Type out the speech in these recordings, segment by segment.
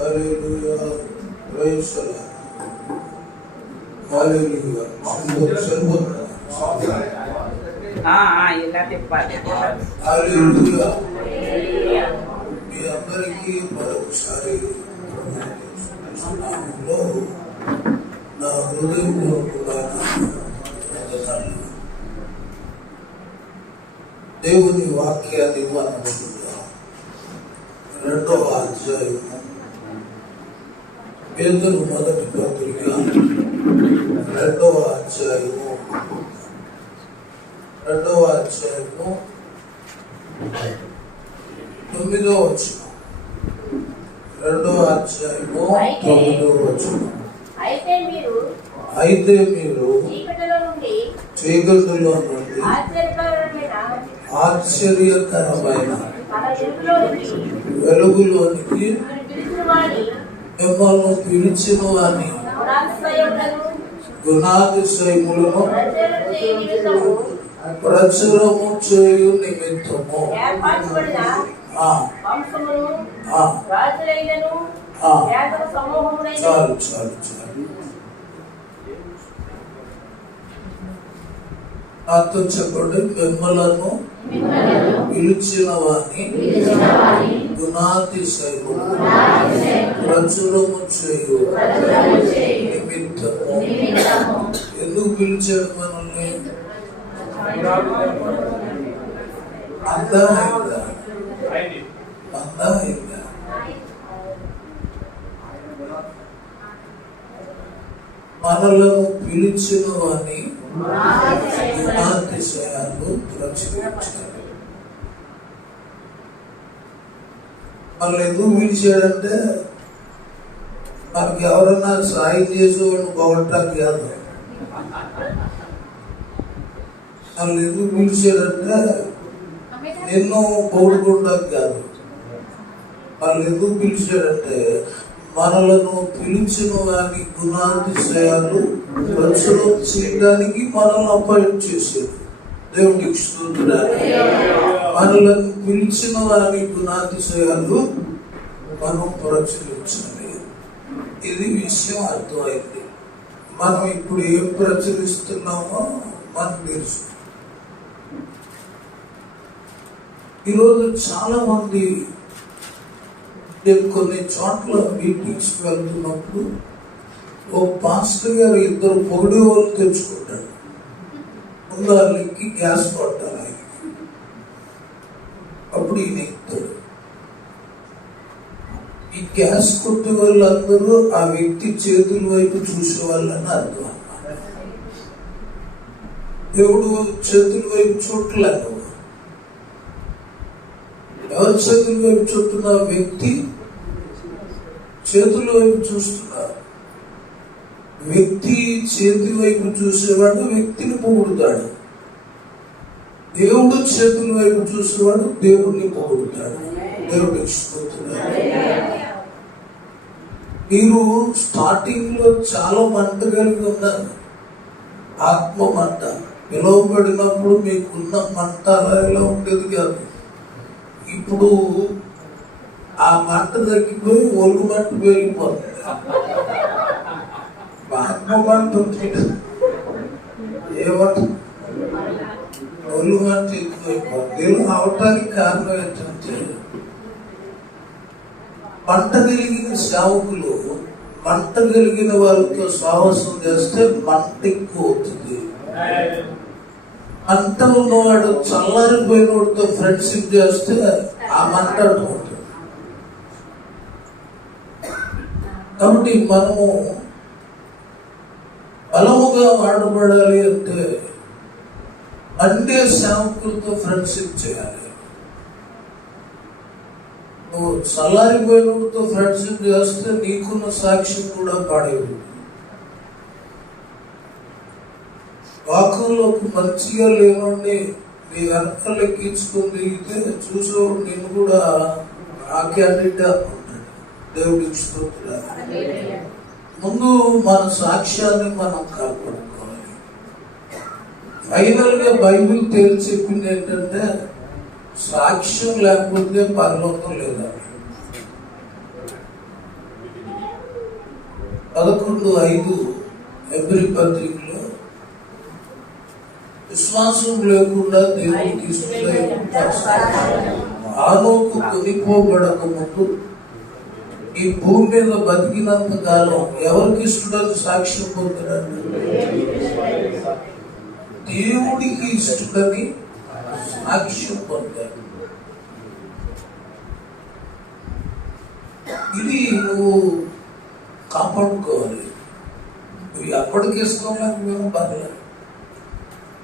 Hallelujah. Praise the Lord. Hallelujah. సరిపోతుంది, సరిపోతుంది. ఆ, ఆ, ఇలా తిప్పాలి Hallelujah. మీ అందరికీ మరొకసారి నామంలో నా హృదయంలో కూడా వందనాలు. దేవుని వాక్యాన్ని మనం చూద్దాం రెండవ అధ్యాయము పేదలు మొదటి పత్రిక రెండవ అధ్యాయము రెండవ అధ్యాయము తొమ్మిదో వచ్చిన రెండవ అధ్యాయము తొమ్మిదో వచ్చిన అయితే మీరు అయితే మీరు చీకటిలో నుండి ఆశ్చర్యకరమైన వెలుగులోనికి మిమ్మల్ని పిలిచిన వాని గుణాతిశయములను ప్రచురము చేయు నిమిత్తము. చాలు చాలు చాలు. నాతో చెప్పండి మిమ్మలను పిలిచిన వాని గుణాతిశయము ప్రచురము చేయు నిమిత్తము ఎందుకు పిలిచాడు మనల్ని? అర్థమైందా అర్థమైందా మనలను పిలిచిన వాని వాళ్ళు ప్రచురించారు మనల్ని ఎందుకు పిలిచాడంటే మనకి ఎవరన్నా సాయం చేసేవాడిని బాగుంటారు కాదు. వాళ్ళు ఎందుకు పిలిచాడంటే నిన్ను పొగుడుకుంటాం కాదు. వాళ్ళు ఎందుకు పిలిచాడంటే మనలను పిలిచిన వారి గుణాతిశయాలు మనుషులు చేయడానికి మనల్ని అపాయింట్ చేశారు దేవుడికి స్తోత్రాలు. మనలను పిలిచిన వారి గుణాతిశయాలు మనం ప్రచురించాలి ఇది విషయం అర్థమైంది. మనం ఇప్పుడు ఏం ప్రచురిస్తున్నామో మనకు తెలుసు. ఈరోజు చాలా మంది నేను కొన్ని చోట్ల మీటింగ్స్ వెళ్తున్నప్పుడు ఓ పాస్టర్ గారు ఇద్దరు పొగిడి వాళ్ళు తెచ్చుకుంటాడు ముందు వాళ్ళకి గ్యాస్ కొట్టాలి ఆయనకి. అప్పుడు ఈయన ఎక్కుతాడు. ఈ గ్యాస్ కొట్టే వాళ్ళందరూ ఆ వ్యక్తి చేతుల వైపు చూసే వాళ్ళని అర్థం అన్నమాట. దేవుడు చేతుల వైపు చూడలేదు ఎవరి చేతుల వైపు చూస్తున్న వ్యక్తి? చేతుల వైపు చూస్తున్నారు. వ్యక్తి చేతి వైపు చూసేవాడు వ్యక్తిని పొగుడుతాడు. దేవుడు చేతుల వైపు చూసేవాడు దేవుడిని పొగుడుతాడు. దేవుడు స్తోత్రాలు. మీరు స్టార్టింగ్లో చాలా మంట కలిగి ఉన్నారు. ఆత్మ మంట. పిలువబడినప్పుడు మీకున్న మంట అలా ఎలా ఉండేది కాదు. ఇప్పుడు ఆ మంట తగ్గిపోయి ఒళ్ళు మంట పెరిగిపోతుంది ఆత్మ ఏమంట ఒళ్ళు మంట ఎక్కువైపోతుంది అవటానికి కారణం ఏంటంటే పంట కలిగిన సేవకులు మంట కలిగిన వాళ్ళతో సాహసం చేస్తే మంట ఎక్కువ అవుతుంది. మంట ఉన్నవాడు చల్లారిపోయిన వాడితో ఫ్రెండ్షిప్ చేస్తే ఆ మంట అటు ఉంటుంది కాబట్టి మనము బలముగా వాడబడాలి అంటే అంటే సేవకులతో ఫ్రెండ్షిప్ చేయాలి. నువ్వు చల్లారిపోయినతో ఫ్రెండ్షిప్ చేస్తే నీకున్న సాక్ష్యం కూడా పాడేది వాకంలోకి మంచిగా లేవండి నీ వెనకాల ఎక్కించుకొని దిగితే చూసేవాడు నేను కూడా ఆ క్యాండిడేట్ అనుకుంటాడు దేవుడికి స్తోత్ర ముందు మన సాక్ష్యాన్ని మనం కాపాడుకోవాలి. ఫైనల్గా బైబిల్ తేల్చి చెప్పింది ఏంటంటే సాక్ష్యం లేకపోతే పరలోకం లేదా? పదకొండు ఐదు ఎబ్రి పత్రికలో విశ్వాసం లేకుండా ఉంటారు ఆలోకు కొనిపోబడక ముందు ఈ భూమి మీద బతికినంత కాలం ఎవరికి ఇష్టడని సాక్ష్యం పొందినండి దేవుడికి ఇష్టడని సాక్ష్యం పొందాడు ఇది నువ్వు కాపాడుకోవాలి. నువ్వు ఎప్పటికి ఇష్టం మేము పర్లేదు.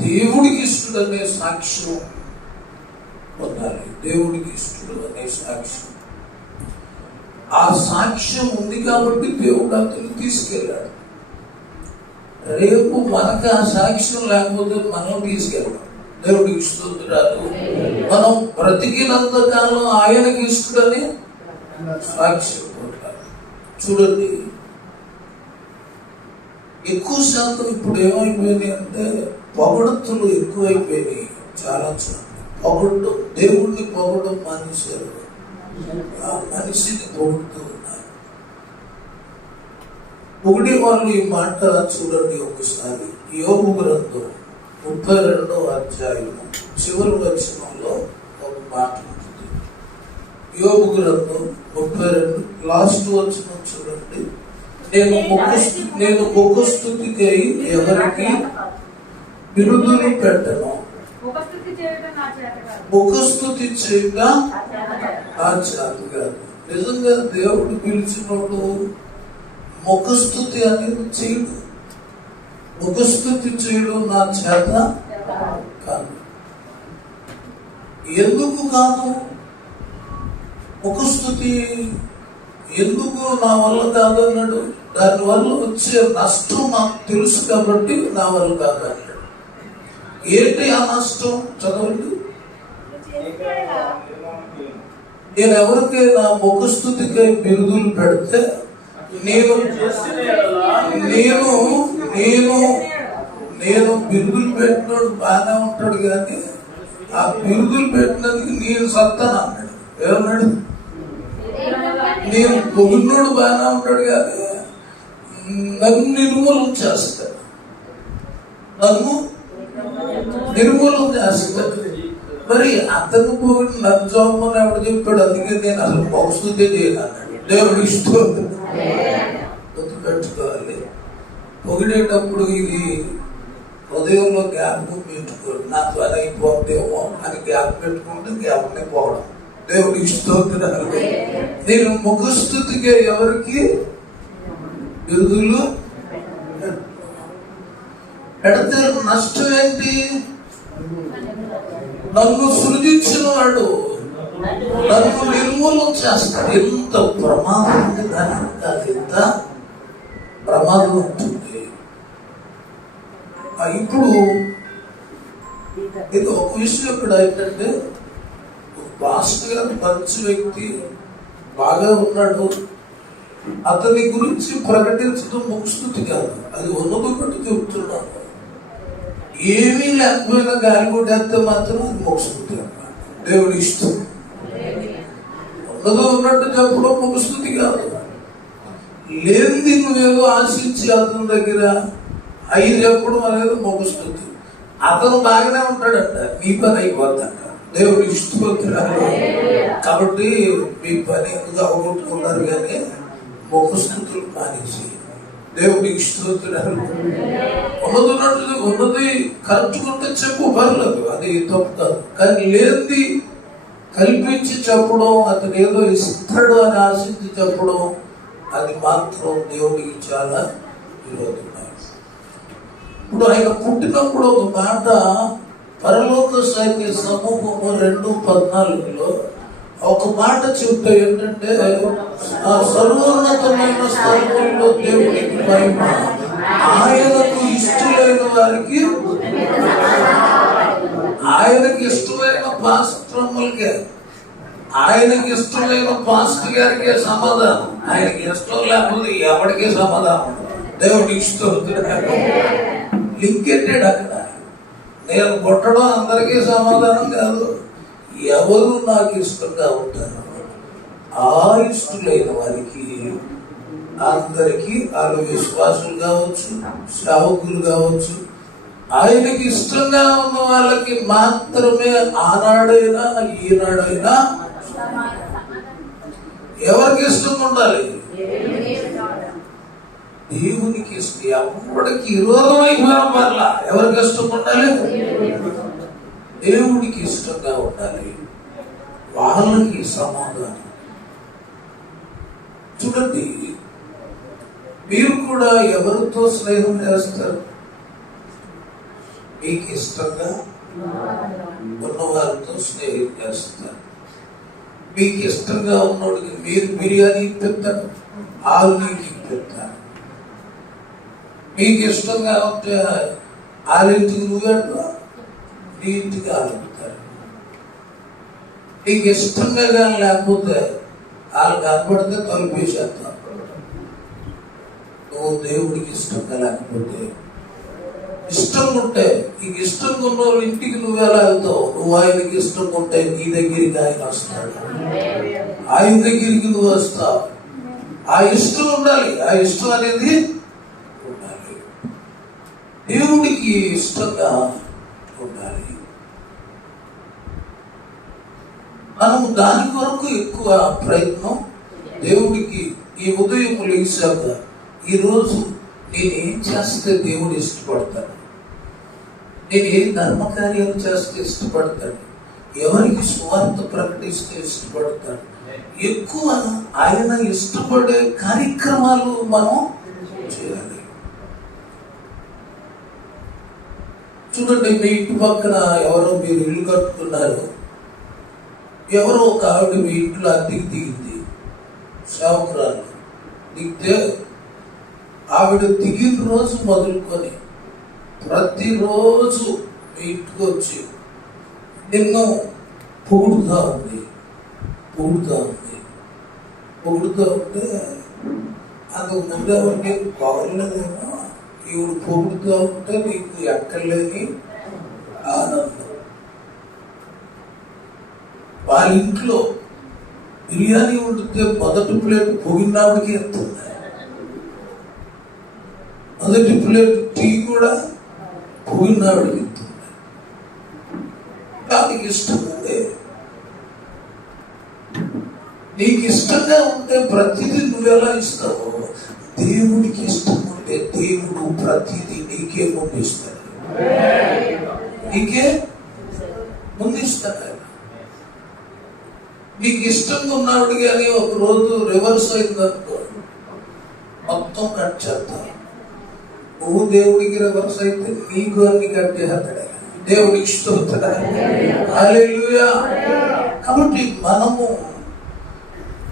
దేవుడికి ఇష్టడనే సాక్ష్యం పొందాలి. దేవుడికి ఇష్టడు అనే సాక్ష్యం ఆ సాక్ష్యం ఉంది కాబట్టి దేవుడు అతను తీసుకెళ్ళాడు. రేపు మనకు ఆ సాక్ష్యం లేకపోతే మనం తీసుకెళ్ళాం. దేవుడికి ఇష్టరాలు మనం బ్రతికినంత కాలం ఆయనకి ఇష్టడని సాక్ష్యం చూడండి. ఎక్కువ శాతం ఇప్పుడు ఏమైపోయినాయి అంటే పొగడతులు ఎక్కువైపోయినాయి చాలా చోట్ల పొగడ్డం దేవుణ్ణి పొగడం మానేశారు. మనిషిని పొగుడుతూ ఉన్నారు పొగిడే వాళ్ళు ఈ మాట చూడండి ఒకసారి యోగు గ్రంథం ముప్పై రెండవ అధ్యాయం చివరి వచనంలో ఒక మాట ఉంటుంది యోగు గ్రంథం ముప్పై రెండు లాస్ట్ వచనం చూడండి నేను ముఖస్తు నేను ముఖస్థుతికై ఎవరికి బిరుదులు పెట్టను ముఖస్థుతి చేయగా నా నిజంగా దేవుడు పిలిచినప్పుడు ముఖస్థుతి అనేది చేయడు ముఖస్థుతి చేయడం నా చేత కాదు. ఎందుకు కాదు? ముఖస్థుతి ఎందుకు నా వల్ల కాదు అన్నాడు? దాని వల్ల వచ్చే నష్టం నాకు తెలుసు కాబట్టి నా వల్ల కాదు అన్నాడు. ఏంటి ఆ నష్టం? చదవండి. నేను ఎవరికైనా ముఖస్థుతికై బిరుదులు పెడితే నేను నేను నేను నేను బిరుదులు పెట్టినోడు బాగానే ఉంటాడు కానీ ఆ బిరుదులు పెట్టినందుకు నేను సత్తాను? అన్నాడు ఏమన్నాడు? నేను పొగినోడు బాగానే ఉంటాడు కానీ నన్ను నిర్మూలన చేస్తాడు. నన్ను నిర్మూలన చేస్తాడు. మరి అతను పోయిన లంచమ్మని ఎవడు చెప్పాడు? అందుకే నేను అసలు మౌస్తుతే చేయాలన్నాడు దేవుడు ఇష్టం గుర్తుపెట్టుకోవాలి పొగిడేటప్పుడు ఇది హృదయంలో జ్ఞాపకం పెట్టుకోడు. నా పని అయిపోతేమో అని జ్ఞాపకం పెట్టుకుంటే జ్ఞాపకం పోవడం. దేవుడు ఇష్టం నేను ముఖస్థుతిగా ఎవరికి? బిరుదులు పెడితే నష్టం ఏంటి? నన్ను సృజించిన వాడు నన్ను నిర్మూలన చేస్తాడు. ఎంత ప్రమాదం ఉంది దాని ఎంత ప్రమాదం ఉంటుంది. ఇప్పుడు ఇది ఒక విషయం ఇక్కడ ఏంటంటే పాస్టర్ గారు మంచి వ్యక్తి బాగా ఉన్నాడు. అతని గురించి ప్రకటించడం ముఖ్యస్థుతి కాదు. అది ఉన్నదొకటి చెబుతున్నాను ఏమీ లేకపోయినా గాలి కొట్టేస్తే మాత్రం అది ముఖ్యస్థుతి అన్నమాట. దేవుడి ఇష్టం. ఉన్నదో ఉన్నట్టు చెప్పడం ముఖ్యస్థుతి కాదు. లేనిది నువ్వేదో ఆశించి అతని దగ్గర ఐదు చెప్పడం అనేది ముఖ్యస్థుతి అతను బాగానే ఉంటాడంట నీ పని అయిపోద్దంట. దేవుడు ఇష్టపడుతున్నాడు కాబట్టి మీ పని ఎందుకు అవగొట్టుకున్నారు కానీ ముఖస్థుతులు మానేసి దేవుడికి స్తోత్రాలు. ఉన్నది ఉన్నది కరెక్ట్గా చెప్పు పర్లేదు అది తప్పు కాదు కానీ లేనిది కల్పించి చెప్పడం అతను ఏదో ఇస్తాడు అని ఆశించి చెప్పడం అది మాత్రం దేవుడికి చాలా విరోధం. ఇప్పుడు ఆయన పుట్టినప్పుడు ఒక మాట పరలోక సైన్య సమూహము రెండు పద్నాలుగులో ఒక మాట చెప్తే ఏంటంటే ఆ సర్వోన్నతమైన స్థలంలో దేవుడు మహిమ ఆయనకు ఇష్టమైన వారికి ఆయనకి ఇష్టమైన పాస్ట్రమ్మలకే ఆయనకి ఇష్టమైన పాస్ట్ గారికే సమాధానం. ఆయనకి ఇష్టం లేకపోతే ఎవరికే సమాధానం దేవుడు దేవుడికి ఇష్టం లింక్ ఎట్టాడు అక్కడ? నేను కొట్టడం అందరికీ సమాధానం కాదు. ఎవరు నాకు ఇష్టంగా ఉంటారు ఆ ఇష్టలైన వారికి అందరికీ వాళ్ళు విశ్వాసులు కావచ్చు సేవకులు కావచ్చు. ఆయనకి ఇష్టంగా ఉన్న వాళ్ళకి మాత్రమే ఆనాడైనా ఈనాడైనా ఎవరికి ఇష్టంగా ఉండాలి? దేవునికి ఇష్టం. ఎవరికి విరోధం అయిపోయిన పర్ల ఎవరికి ఇష్టంగా ఉండాలి? దేవుడికి ఇష్టంగా ఉండాలి. వాళ్ళకి సమాధానం. చూడండి మీరు కూడా ఎవరితో స్నేహం చేస్తారు? మీకు ఇష్టంగా ఉన్నవారితో స్నేహం చేస్తారు. మీకు ఇష్టంగా ఉన్నోడికి మీరు బిర్యానీ ఇప్పిస్తారు ఆలు నీకు ఇప్పిస్తారు మీకు ఇష్టంగా ఉంటే వాళ్ళింటికి నువ్వెట్లా నీ ఇంటికి ఆలుగుతారు నీకు ఇష్టంగా కానీ లేకపోతే వాళ్ళు కనపడితే తలుపేసేస్తాం నువ్వు దేవుడికి ఇష్టంగా లేకపోతే ఇష్టం ఉంటే నీకు ఇష్టంగా ఉన్న వాళ్ళ ఇంటికి నువ్వు ఎలా వెళ్తావు? నువ్వు ఆయనకి ఇష్టంగా ఉంటే నీ దగ్గరికి ఆయన వస్తాడు. ఆయన దగ్గరికి నువ్వు వస్తావు. ఆ ఇష్టం ఉండాలి. ఆ ఇష్టం అనేది ఉండాలి. దేవుడికి ఇష్టంగా ఉండాలి. మనము దాని కొరకు ఎక్కువ ప్రయత్నం దేవుడికి ఈ ఉదయం లేచాక ఈరోజు నేను చేస్తే దేవుడు ఇష్టపడతాడు? నేను ఏం ధర్మకార్యాలు చేస్తే ఇష్టపడతాడు? ఎవరికి స్వార్థ ప్రకటిస్తే ఇష్టపడతాడు? ఎక్కువ ఆయన ఇష్టపడే కార్యక్రమాలు మనం చేయాలి. చూడండి మీ ఇంటి పక్కన ఎవరో మీరు ఇల్లు కట్టుకున్నారు. ఎవరో ఒక ఆవిడ మీ ఇంట్లో అద్దెకి దిగింది. సేవకురాలు. దిగితే ఆవిడ దిగిన రోజు మొదలుకొని ప్రతిరోజు మీ ఇంటికి వచ్చి నిన్ను పొగుడుతూ ఉంది పొగుడుతూ ఉంది. పొగుడుతూ ఉంటే అందుకు ముందు ఎవరికి పగలలేదేమో ఈవిడ పొగుడుతూ ఉంటే నీకు ఎక్కలేని ఆనందం వాళ్ళ ఇంట్లో బిర్యానీ వండితే మొదటి ప్లేట్ పొగినావిడికి ఎత్తుంది. మొదటి ప్లేట్ టీ కూడా పోయినాడు దానికి ఇష్టం ఉంది నీకు ఇష్టంగా ఉంటే ప్రతిదీ నువ్వెలా ఇస్తావు దేవుడికి ఇష్టం ఉంటే దేవుడు ప్రతిదీ నీకే ముందిస్తాడు. నీకే ముందిస్తాడు. ఆయన నీకు ఇష్టంగా ఉన్నాడు కానీ ఒక రోజు రివర్స్ అయిందనుకో మొత్తం కట్ చేస్తాను నువ్వు దేవుడికి రివర్స్ అయితే నీకు అన్ని కట్టేస్తాడు దేవుడికి ఇష్టవుతాడా హల్లెలూయా కాబట్టి మనము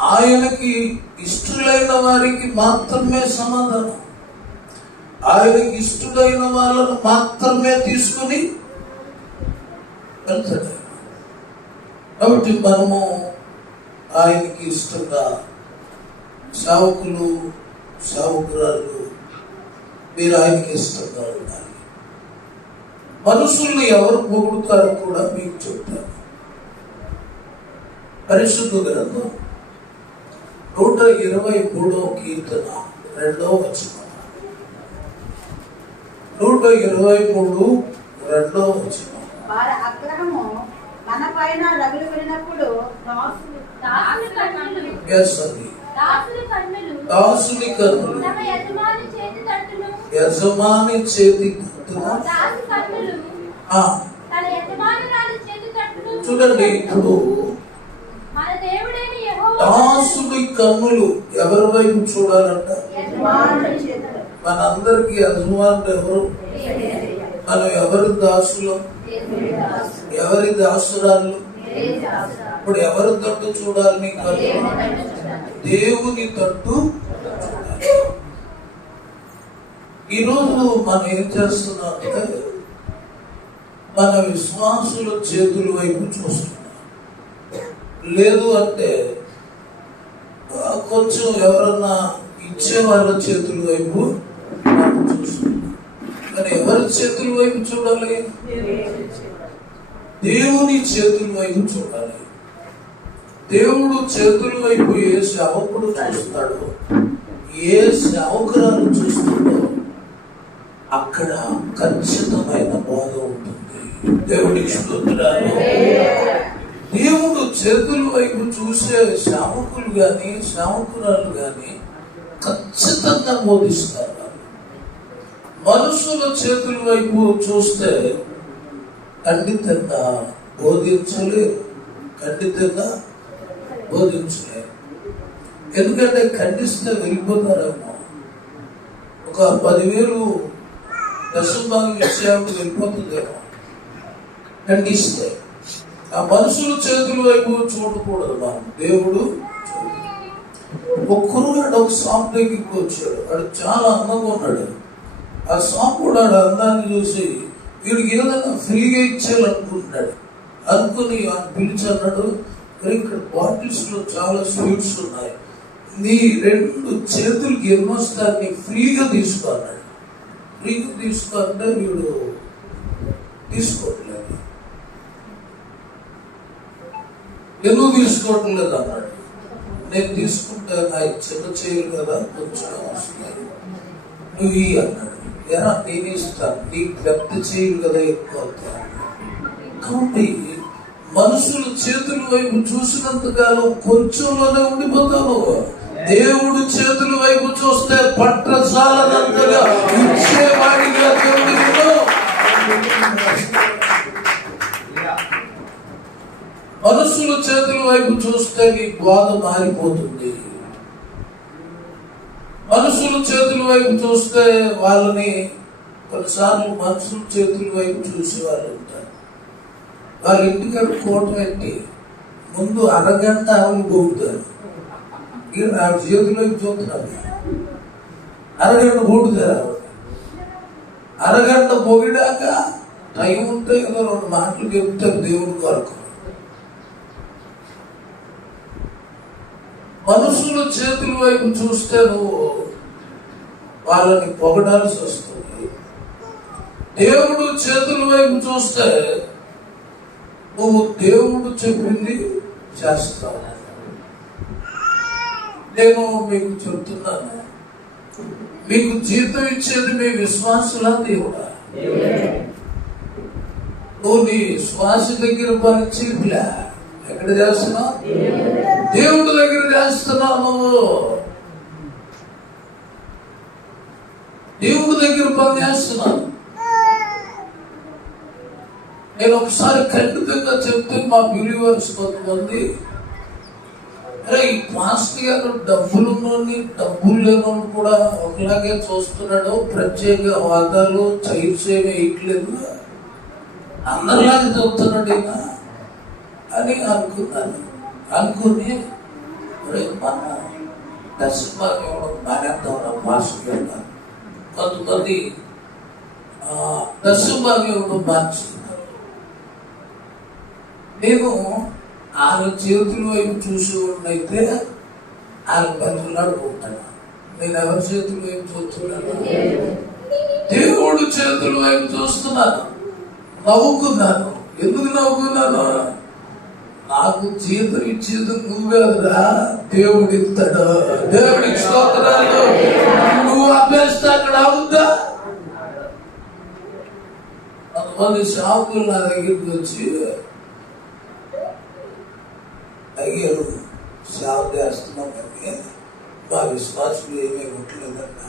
ఆయనకి ఇష్టలైన వారికి మాత్రమే సమాధానం. ఆయనకి ఇష్టడైన వాళ్ళను మాత్రమే తీసుకుని వెళ్తాడు. కాబట్టి మనము ఆయనకి ఇష్టంగా సేవకులు సేవకురాలు మీరు ఆయనకి ఉండాలి మనుషుల్ని ఎవరు పొగుడుతారో కూడా మీకు చెప్తాను. పరిశుద్ధ గ్రంథం నూట ఇరవై మూడో కీర్తన రెండో వచనం. నూట ఇరవై మూడు రెండో వచనం. వారి అగ్రహము మన పైన రగులు వెళ్ళినప్పుడు దాసుని కన్నులు తమ యజమాని చేతి తట్టును. యజమాని చేతి గుర్తున దాసు కన్నులు ఆ, తన యజమానురాలి చేతి తట్టును. చూడండి ఇప్పుడు. మన దేవుడైన యెహోవా. దాసుడి కన్నులు ఎవరి వైపు చూడాలంట? మనందరికి యజమానుడు ఎవరు? మనం ఎవరి దాసులు? ఎవరి దాసురాళ్ళు ఇప్పుడు ఎవరి తట్టు చూడాలి నీ కన్ను దేవుని తట్టు. చూడాలి. ఈరోజు మనం ఏం చేస్తున్నాం అంటే మన విశ్వాసుల చేతుల వైపు చూస్తున్నాం. లేదు అంటే కొంచెం ఎవరన్నా ఇచ్చే వాళ్ళ చేతుల వైపు మనం చూస్తున్నాం. కానీ ఎవరి చేతుల వైపు చూడాలి? దేవుని చేతుల వైపు చూడాలి. దేవుడు చేతుల వైపు ఏ సేవకుడు చూస్తాడో ఏ సేవకురాలు చూస్తుందో అక్కడ ఖచ్చితమైన బోధ ఉంటుంది. దేవుడికి స్తోత్రాలు. దేవుడు చేతుల వైపు చూసే శామకులు గాని శామకురాలు గాని ఖచ్చితంగా బోధిస్తారు. మనుషుల చేతుల వైపు చూస్తే ఖండితంగా బోధించలేరు. ఖండితంగా బోధించలేరు ఎందుకంటే ఖండిస్తే వెళ్ళిపోతారేమో. ఒక పదివేలు దశభాగం విషయానికి వెళ్ళిపోతుందేమో. ఖండిస్తే. ఆ మనుషుల చేతుల వైపు చూడకూడదు మనం. దేవుడు ఒక్కరు ఒక సాంప్ దగ్గరికి వచ్చాడు. వాడు చాలా అందంగా ఉన్నాడు. ఆ సాంప్ కూడా అందాన్ని చూసి వీడికి ఏదైనా ఫ్రీగా ఇచ్చేయాలనుకుంటున్నాడు. అనుకుని ఆయన పిలిచి అన్నాడు "మరి ఇక్కడ బాటిల్స్లో చాలా స్వీట్స్ ఉన్నాయి. నీ రెండు చేతులకి ఎన్నో ఫ్రీగా తీసుకో అన్నాడు ఫ్రీగా తీసుకో అంటే వీడు తీసుకోవట్లేదు. ఎందుకు తీసుకోవటం లేదు అన్నాడు. నేను తీసుకుంటే నా చిన్న చేయలు కదా కొంచెం వస్తున్నాయి నువ్వు ఈ అన్నాడు. ఎరా నేను ఇస్తాను. నీ పెద్ద చేయలు కదా ఎక్కువ. అవుతాయి కాబట్టి మనుషులు చేతుల వైపు చూసినంత కాలం కొంచెంలోనే ఉండిపోతాను దేవుడు చేతుల వైపు చూస్తే పట్టసాలనంతగా ఇచ్చేవాడిగా దేవుడు మనుషుల చేతుల వైపు చూస్తే నీ బాధ మారిపోతుంది. మనుషుల చేతుల వైపు చూస్తే వాళ్ళని కొన్నిసార్లు మనుషుల చేతుల వైపు చూసేవాళ్ళు ఉంటారు. వాళ్ళ ఇంటికాడ కోట పెట్టి ముందు అరగంట ఆవులు పోగుతారు నా చేతిలోకి చూస్తున్నారు అరగంట పోగుతారు ఆవిడ. అరగంట పోగిడాక టైం ఉంటే కదా రెండు మాటలు చెప్తారు దేవుడి కొరకు. మనుషుల చేతుల వైపు చూస్తే నువ్వు వాళ్ళని పొగడాల్సి వస్తుంది. దేవుడు చేతుల వైపు చూస్తే నువ్వు దేవుడు చెప్పింది చేస్తావు నేను మీకు చెప్తున్నాను. మీకు జీతం ఇచ్చేది మీ విశ్వాసుల దేవుడా? నువ్వు నీ శ్వాస దగ్గర పని చీపులే ఎక్కడ చేస్తున్నావు? దేవుడి దగ్గర చేస్తున్నావు నువ్వు. దేవుడి దగ్గర పని చేస్తున్నావు. నేను ఒకసారి ఖండితంగా చెప్తే మా బిలీవర్స్ కొంతమంది అరే ఈ పాస్టర్ గారు డబ్బులు ఉన్నోని డబ్బులు లేనోని కూడా ఒకలాగే చూస్తున్నాడు. ప్రత్యేక వాదాలు చైర్స్ ఏమి వేయట్లేదు. అందరిలాగా చదువుతున్నాడు ఈయన. అని అనుకున్నాను. అనుకుని మన దర్శనం ఇవ్వడం బాగా పాస్టర్ గారు కొంతమంది దర్శనం ఇవ్వడం మార్చింది మేము ఆయన చేతుల వైపు చూసేవాడినైతే ఆయన బతులాడు ఉంటాను నేను ఎవరి చేతుల వైపు చూస్తున్నాను దేవుడు చేతుల వైపు చూస్తున్నాను నవ్వుకున్నాను. ఎందుకు నవ్వుకున్నాను? నాకు జీతం ఇచ్చేది నువ్వేరా దేవుడు ఇస్తాడు. దేవుడికి స్తోత్రాలు నువ్వు అభ్యస్త అక్కడ అవుద్దా కొంతమంది షాపులు నా దగ్గరికి వచ్చి అయ్యారు సేవ చేస్తున్నాం కానీ మా విశ్వాసం ఏమీ ఉండలేదన్నా